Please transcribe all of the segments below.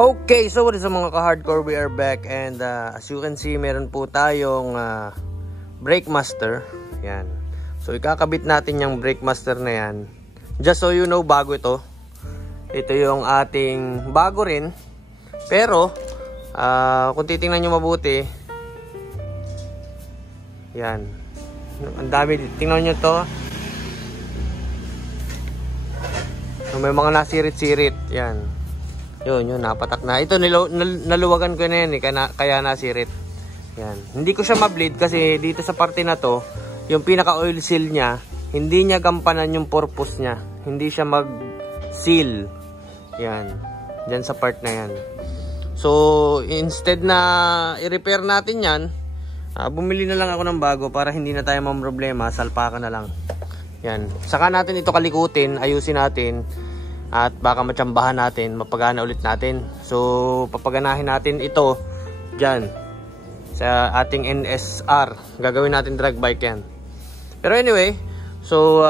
Okay, so what is up mga ka-hardcore, we are back and as you can see, meron po tayong brake master. Yan. So ikakabit natin yung brake master na yan. Just so you know, bago ito. Ito yung ating bago rin. Pero kung titingnan nyo mabuti, yan. Ang dami, tingnan nyo to. May mga nasirit-sirit. Yan. Yun, napatak na. Ito, naluwagan ko na yan eh, kaya nasirit. Yan. Hindi ko siya ma-bleed kasi dito sa parte na to, yung pinaka-oil seal niya, hindi niya gampanan yung purpose niya. Hindi siya mag-seal. Yan. Diyan sa part na yan. So, instead na i-repair natin yan, bumili na lang ako ng bago para hindi na tayo mamroblema, salpakan na lang. Yan. Saka natin ito kalikutin, ayusin natin. At baka matsambahan natin, mapagana ulit natin. So, papaganahin natin ito dyan sa ating NSR. Gagawin natin drag bike yan. Pero anyway, so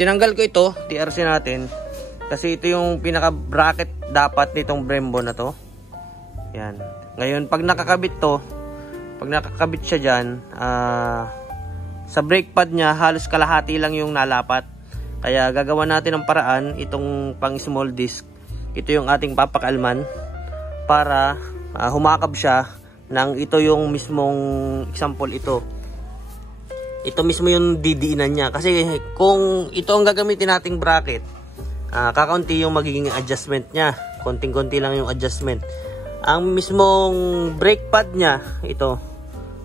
tinanggal ko ito, TRC natin. Kasi ito yung pinaka-bracket dapat nitong Brembo na to. Yan. Ngayon, pag nakakabit to, pag nakakabit siya dyan, sa brake pad niya, halos kalahati lang yung nalapat. Kaya gagawa natin ng paraan, itong pang small disc, ito yung ating papakalman para humakab siya ng ito yung mismong example ito. Ito mismo yung didiinan niya. Kasi kung ito ang gagamitin nating bracket, kakaunti yung magiging adjustment niya. Konting-konti lang yung adjustment. Ang mismong brake pad niya, ito,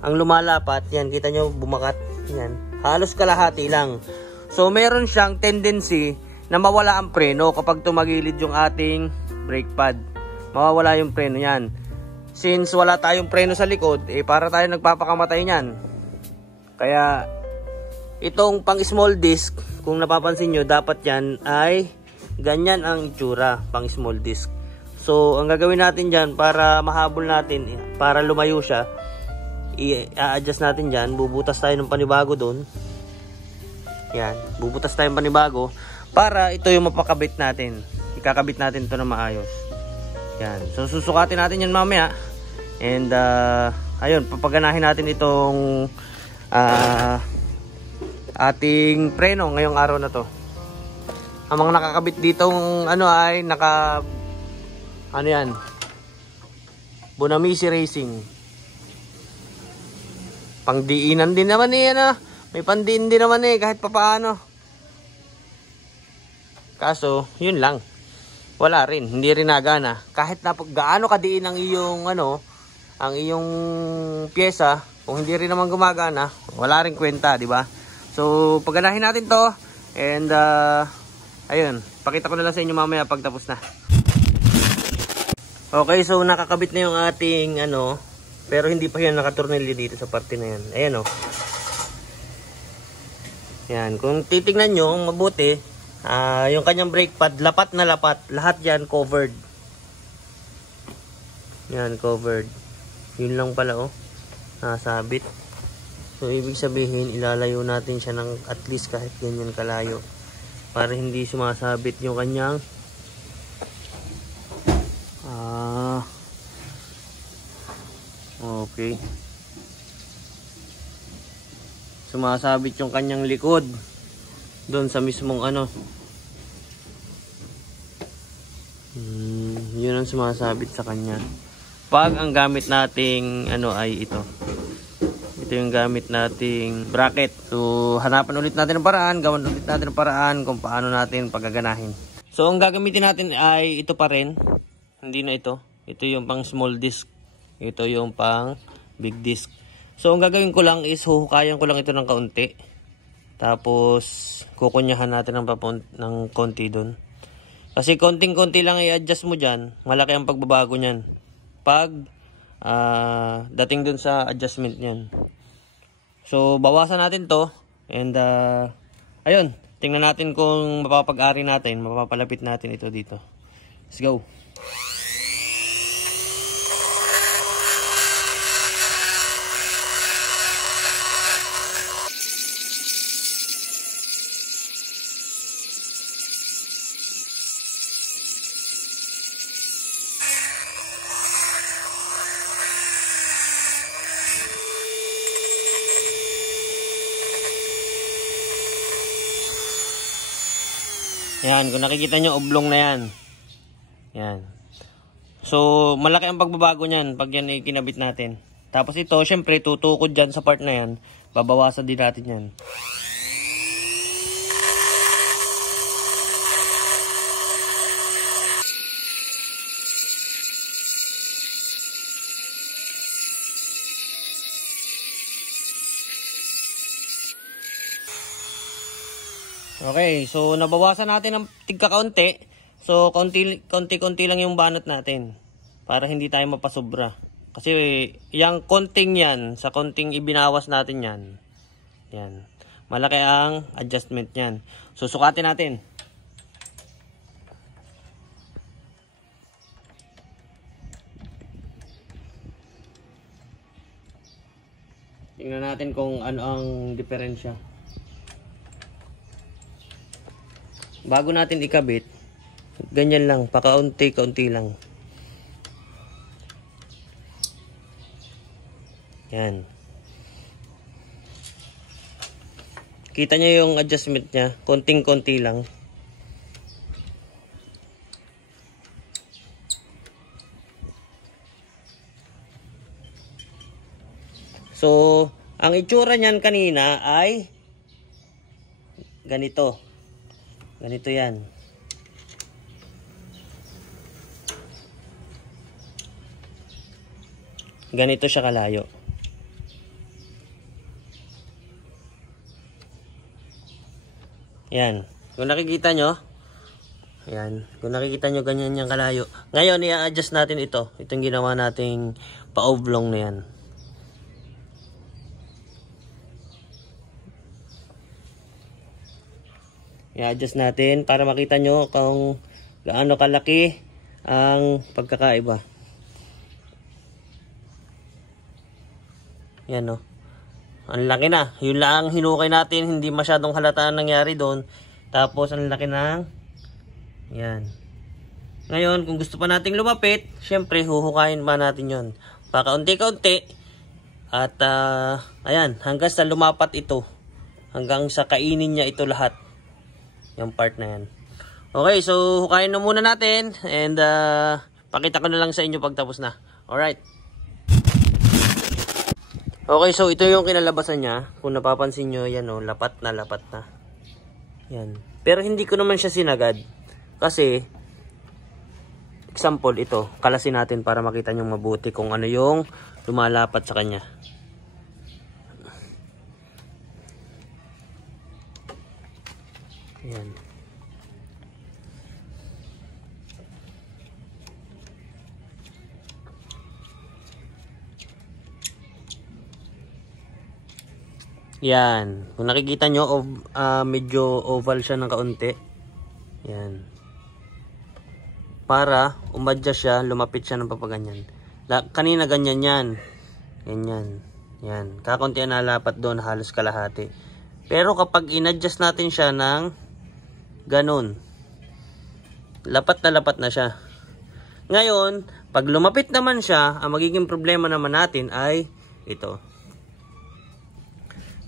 ang lumalapat, yan, kita nyo bumakat, yan, halos kalahati lang. So, meron siyang tendency na mawala ang preno kapag tumagilid yung ating brake pad. Mawawala yung preno yan. Since wala tayong preno sa likod, para tayo nagpapakamatay niyan. Kaya, itong pang small disc, kung napapansin nyo, dapat yan ay ganyan ang itsura, pang small disc. So, ang gagawin natin dyan para mahabol natin, para lumayo siya, i-adjust natin dyan, bubutas tayo ng panibago doon. Yan, bubutas tayong panibago para ito yung mapakabit natin. Ikakabit natin ito na maayos. Yan, so susukatin natin yan mamaya. And ayun, papaganahin natin itong ating preno ngayong araw na to. Ang mga nakakabit ditong ay ano yan, Bonamisi Racing. Pangdiinan din naman yan May pandiin din naman kahit papaano. Kaso, yun lang. Wala rin, hindi rin nagana. Kahit na gaano kadiin ang iyong ang iyong pyesa, kung hindi rin naman gumagana, wala rin kwenta, di ba? So, paganahin natin 'to and ayun, pakita ko na lang sa inyo mamaya pag tapos na. Okay, so nakakabit na yung ating pero hindi pa yan nakatornilyo dito sa parte na yan. Ayan Yan, kung titingnan nyo mabuti, yung kanyang brake pad, lapat na lapat, lahat yan covered. Yan, covered. Yun lang pala nasabit. So, ibig sabihin, ilalayo natin siya ng at least kahit ganyan kalayo. Para hindi sumasabit yung kanyang okay. Sumasabit yung kanyang likod doon sa mismong yun ang sumasabit sa kanya pag ang gamit nating ay ito yung gamit nating bracket. So hanapan ulit natin ng paraan, gawan ulit natin ng paraan kung paano natin pagaganahin. So ang gagamitin natin ay ito pa rin, hindi na ito yung pang small disc, ito yung pang big disc. So, ang gagawin ko lang is huhukayan ko lang ito ng kaunti. Tapos, kukunyahan natin ng konti doon. Kasi konting-konti lang i-adjust mo dyan, malaki ang pagbabago nyan. Pag dating doon sa adjustment nyan. So, bawasan natin to. And, ayun, tingnan natin kung mapapag-ari natin, mapapalapit natin ito dito. Let's go! Yan, kung nakikita nyo, oblong na yan. Yan. So, malaki ang pagbabago niyan pag yan ikinabit natin. Tapos ito, syempre, tutukod dyan sa part na yan. Babawasan din natin yan. Okay, so nabawasan natin ng tigka-kaunti. So, konti-konti lang yung banat natin. Para hindi tayo mapasobra. Kasi, yung konting yan, sa konting ibinawas natin yan. Yan. Malaki ang adjustment yan. So, sukatin natin. Tingnan natin kung ano ang diferensya. Bago natin ikabit, ganyan lang, pakaunti-kaunti lang. Yan. Kita nyo yung adjustment niya, konting-konti lang. So, ang itsura niyan kanina ay ganito. Ganito yan. Ganito siya kalayo. Yan. Kung nakikita nyo, yan. Kung nakikita nyo, ganyan yung kalayo. Ngayon, i-adjust natin ito. Itong ginawa nating pa-oblong na yan. I-adjust natin para makita nyo kung gaano kalaki ang pagkakaiba. Yan o. Ang laki na. Yun lang hinukay natin. Hindi masyadong halata ang nangyari doon. Tapos ang laki ng yan. Ngayon kung gusto pa nating lumapit, syempre huhukayin pa natin yon. Pakaunti-kaunti. At ayan. Hanggang sa lumapat ito. Hanggang sa kainin niya ito lahat. Yung part na yan. Okay, so hukayin na muna natin. And pakita ko na lang sa inyo pag tapos na. Alright. Okay, so ito yung kinalabasan niya. Kung napapansin nyo, yan o, lapat na lapat na. Yan. Pero hindi ko naman siya sinagad. Kasi, example, ito. Kalasin natin para makita nyo mabuti kung ano yung lumalapat sa kanya. Yan. Yan. Kung nakikita nyo, medyo oval siya ng kaunti. Yan. Para umadjust siya, lumapit siya ng papaganyan. Kanina ganyan yan. Ganyan. Yan. Kakunti ang nalapat doon, halos kalahati. Pero kapag inadjust natin siya ng ganun, lapat na siya. Ngayon, pag lumapit naman siya, ang magiging problema naman natin ay ito.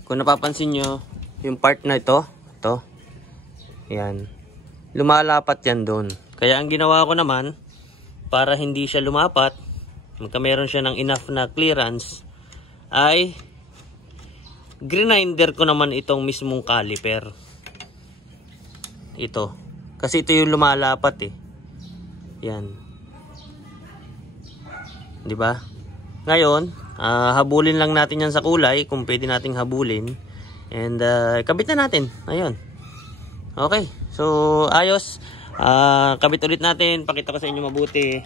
Kung napapansin nyo, yung part na ito, yan, lumalapat yan doon. Kaya ang ginawa ko naman, para hindi siya lumapat, magka meron siya ng enough na clearance, ay grinder ko naman itong mismong caliper. Ito. Kasi ito yung lumalapat eh. Yan. Diba? Ngayon, habulin lang natin yan sa kulay kung pwede nating habulin. And kabit na natin. Ayun. Okay. So, ayos. Kabit ulit natin. Pakita ko sa inyo mabuti.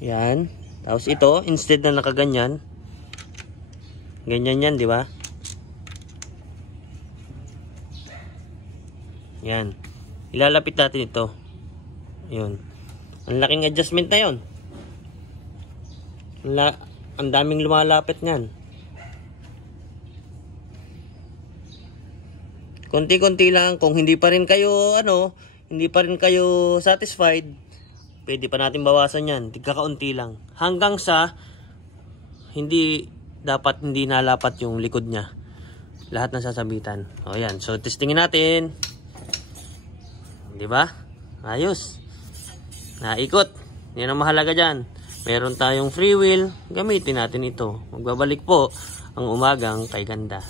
Yan. Tapos ito, instead na nakaganyan, ganyan yan, di ba? Yan. Ilalapit natin ito. Yun. Ang laking adjustment na yun. Ang daming lumalapit niyan. Konti-konti lang. Kung hindi pa rin kayo, hindi pa rin kayo satisfied, pwede pa natin bawasan yan. Tigkakaunti lang. Hanggang sa hindi dapat hindi nalapat yung likod niya. Lahat ng sasabitan. O yan. So testingin natin. Di ba? Ayos. Naikot. Yan ang mahalaga dyan. Meron tayong free wheel. Gamitin natin ito. Magbabalik po ang umagang kay ganda.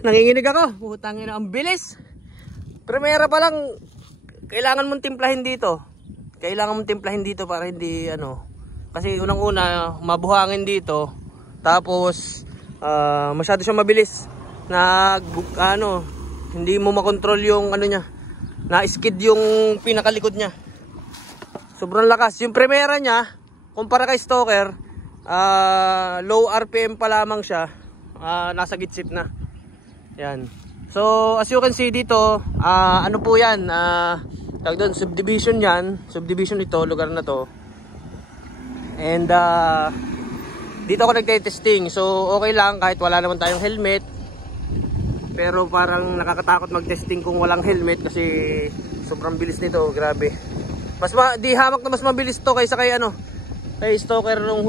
Nanginginig ako. Putangin na, ang bilis. Primera pa lang, kailangan mong timplahin dito. Kailangan mong timplahin dito para hindi ano. Kasi unang-una, mabuhangin dito. Tapos masyado siya mabilis. Hindi mo makontrol yung ano niya. Na-skid yung pinakalikod niya. Sobrang lakas. Yung primera niya, kumpara kay Stoker, low RPM pa lamang siya. Nasa gitsit na. Yan. So as you can see dito, ano po yan, tawag doon, subdivision yan. Subdivision ito, lugar na to. And dito ako nagte-testing. So okay lang kahit wala naman tayong helmet. Pero parang nakakatakot mag-testing kung walang helmet kasi sobrang bilis nito, grabe. Di hamak na mas mabilis to kaysa kay kay Stoker nung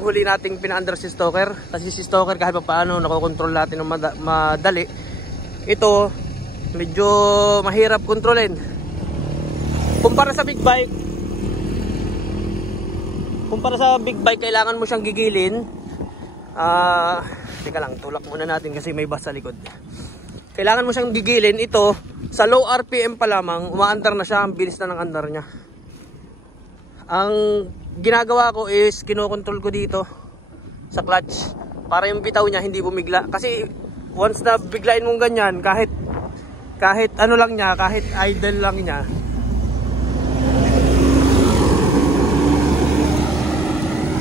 huli nating pina-under si Stoker. Kasi si Stoker kahit pa paano nakokontrol natin ng madali. Ito medyo mahirap kontrolin. Kumpara sa big bike, kailangan mo siyang gigilin. Teka lang, tulak muna natin kasi may bus sa likod. Kailangan mo siyang gigilin. Ito sa low RPM pa lamang, umaandar na siya, ang bilis na ng andar niya. Ang ginagawa ko is kinokontrol ko dito sa clutch para yung bitaw niya hindi bumigla. Kasi once na biglain mong ganyan, kahit ano lang niya, kahit idle lang niya,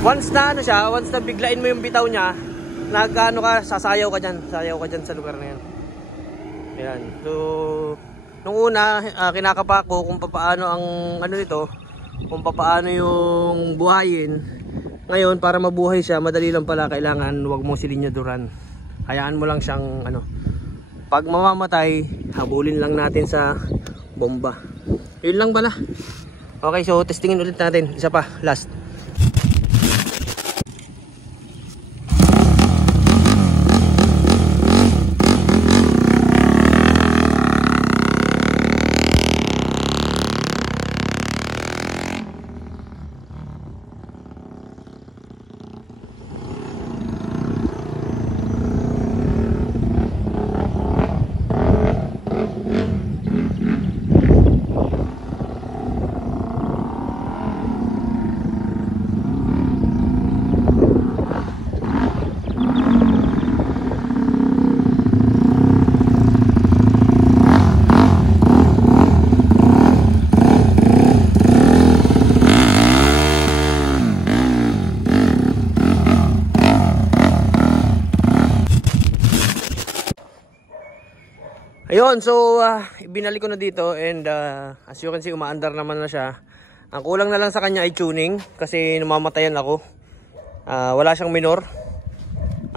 once na biglain mo yung bitaw niya, sasayaw ka dyan sa lugar na yan. Ayan. So nung una, kinakapa ko kung paano ang nito, kung paano yung buhayin. Ngayon para mabuhay siya, madali lang pala. Kailangan wag mo silinyaduran. Hayaan mo lang siyang pag mamamatay, habulin lang natin sa bomba. Yun lang pala. Okay, so testingin ulit natin. Isa pa, last. Ayun, so ibinalik ko na dito and as you can see, umaandar naman na siya. Ang kulang na lang sa kanya ay tuning kasi namamatayan ako. Wala siyang minor.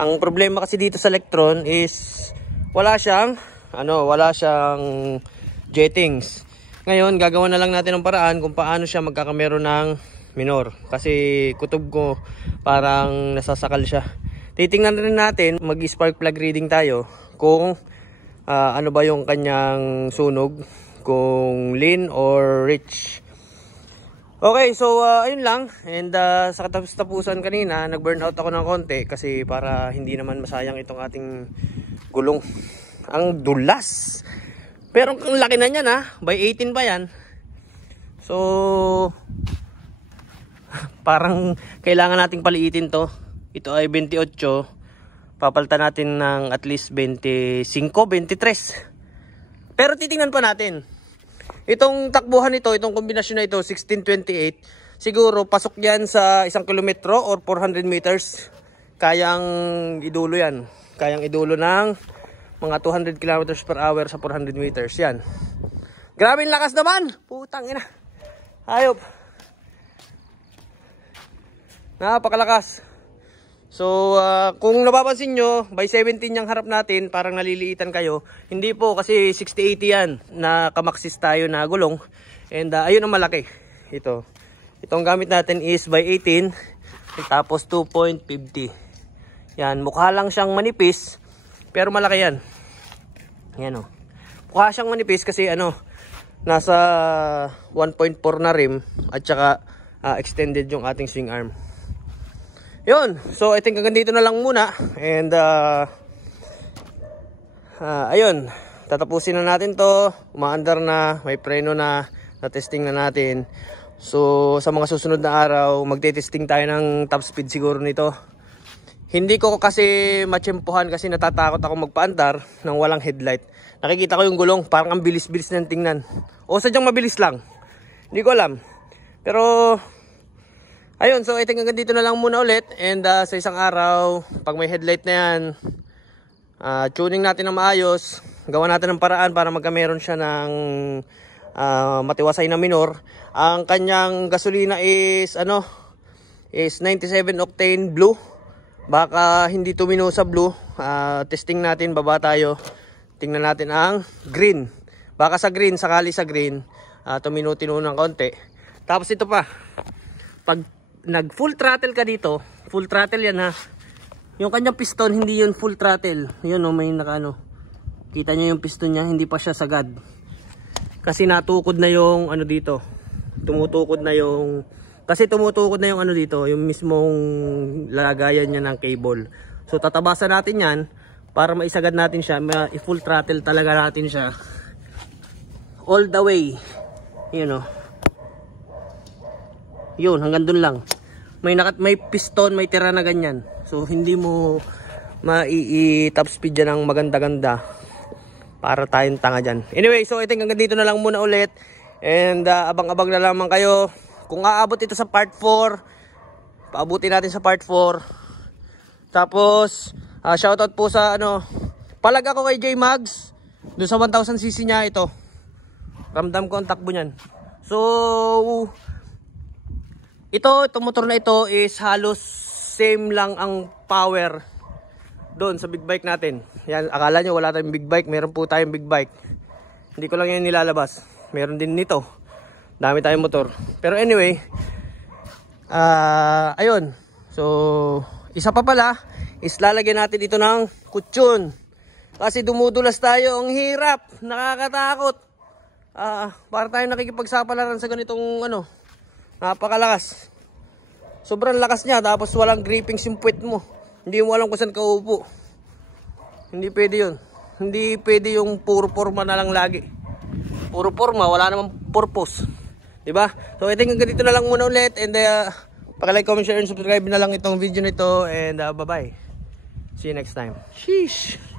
Ang problema kasi dito sa Electron is wala siyang jettings. Ngayon, gagawa na lang natin ng paraan kung paano siya magkakameron ng minor. Kasi kutob ko parang nasasakal siya. Titingnan rin natin, mag-spark plug reading tayo kung ano ba yung kanyang sunog, kung lean or rich. Okay, so ayun lang. And sa katapos-tapusan kanina, nag-burn out ako ng konti kasi para hindi naman masayang itong ating gulong. Ang dulas. Pero ang laki na niyan by 18 pa yan. So parang kailangan nating paliitin to. Ito ay 28. Papalitan natin ng at least 25, 23. Pero titingnan pa natin. Itong takbuhan nito, itong kombinasyon na ito, 1628, siguro pasok yan sa 1 kilometro or 400 meters. Kayang idulo yan. Kayang idulo ng mga 200 kilometers per hour sa 400 meters. Yan. Grabe yung lakas naman. Putang ina. Hayop. Napakalakas. So, kung napapansin nyo, by 17 yung harap natin, parang naliliitan kayo. Hindi po, kasi 60-80 yan na kamaksis tayo na gulong. And ayun ang malaki. Ito. Itong gamit natin is by 18, tapos 2.50. Yan, mukha lang siyang manipis, pero malaki yan. Yan o. Mukha siyang manipis kasi ano, nasa 1.4 na rim at saka extended yung ating swing arm. Yun, so I think hanggang dito na lang muna. And ayun, tatapusin na natin to. Umaandar na, may preno na, na-testing na natin. So sa mga susunod na araw, magte-testing tayo ng top speed siguro nito. Hindi ko kasi matsyempohan kasi natatakot ako magpaandar ng walang headlight. Nakikita ko yung gulong, parang ang bilis-bilis ng tingnan. O sadyang mabilis lang, hindi ko alam. Pero ayun, so I think hanggang dito na lang muna ulit. And sa isang araw, pag may headlight na yan, tuning natin ng maayos. Gawa natin ng paraan para magkameron siya ng matiwasay na minor. Ang kanyang gasolina is is 97 octane blue. Baka hindi tumino sa blue. Testing natin, baba tayo. Tingnan natin ang green. Baka sa green, sakali sa green, tumino-tino ng konti. Tapos ito pa, pag nag full throttle ka dito, full throttle yan ha. Yung kanyang piston, hindi yun full throttle. Yun o, may naka kita nyo yung piston niya, hindi pa siya sagad. Kasi natukod na yung dito. Tumutukod na yung, kasi tumutukod na yung dito, yung mismong lagayan niya ng cable. So tatabasan natin yan para maisagad natin siya, i-full throttle talaga natin siya. All the way. Yun o. Yun, hanggang dun lang. May piston, may tira na ganyan. So hindi mo mai-top speed dyan ng maganda-ganda. Para tayong tanga dyan. Anyway, so I think hanggang dito na lang muna ulit. And abang-abang na lamang kayo. Kung aabot ito sa part 4, paabutin natin sa part 4. Tapos shoutout po sa palag ako kay J Mags. Doon sa 1000cc niya ito. Ramdam ko ang takbo niyan. So itong motor na ito is halos same lang ang power doon sa big bike natin. Yan, akala nyo wala tayong big bike, meron po tayong big bike. Hindi ko lang yan nilalabas. Meron din nito. Dami tayong motor. Pero anyway, ayun. So, isa pa pala is lalagyan natin ito ng kutsyon. Kasi dumudulas tayo, ang hirap, nakakatakot. Para tayo nakikipagsapalaran sa ganitong napakalakas. Sobrang lakas niya, tapos walang grippings yung puwet mo. Hindi mo alam kung saan ka uupo. Hindi pwede yun. Hindi pwede yung puro forma na lang lagi. Puro forma, wala namang purpose. Diba? So I think hanggang dito na lang muna ulit. And paki-like, comment, share, and subscribe na lang itong video nito. And bye bye. See you next time. Sheesh.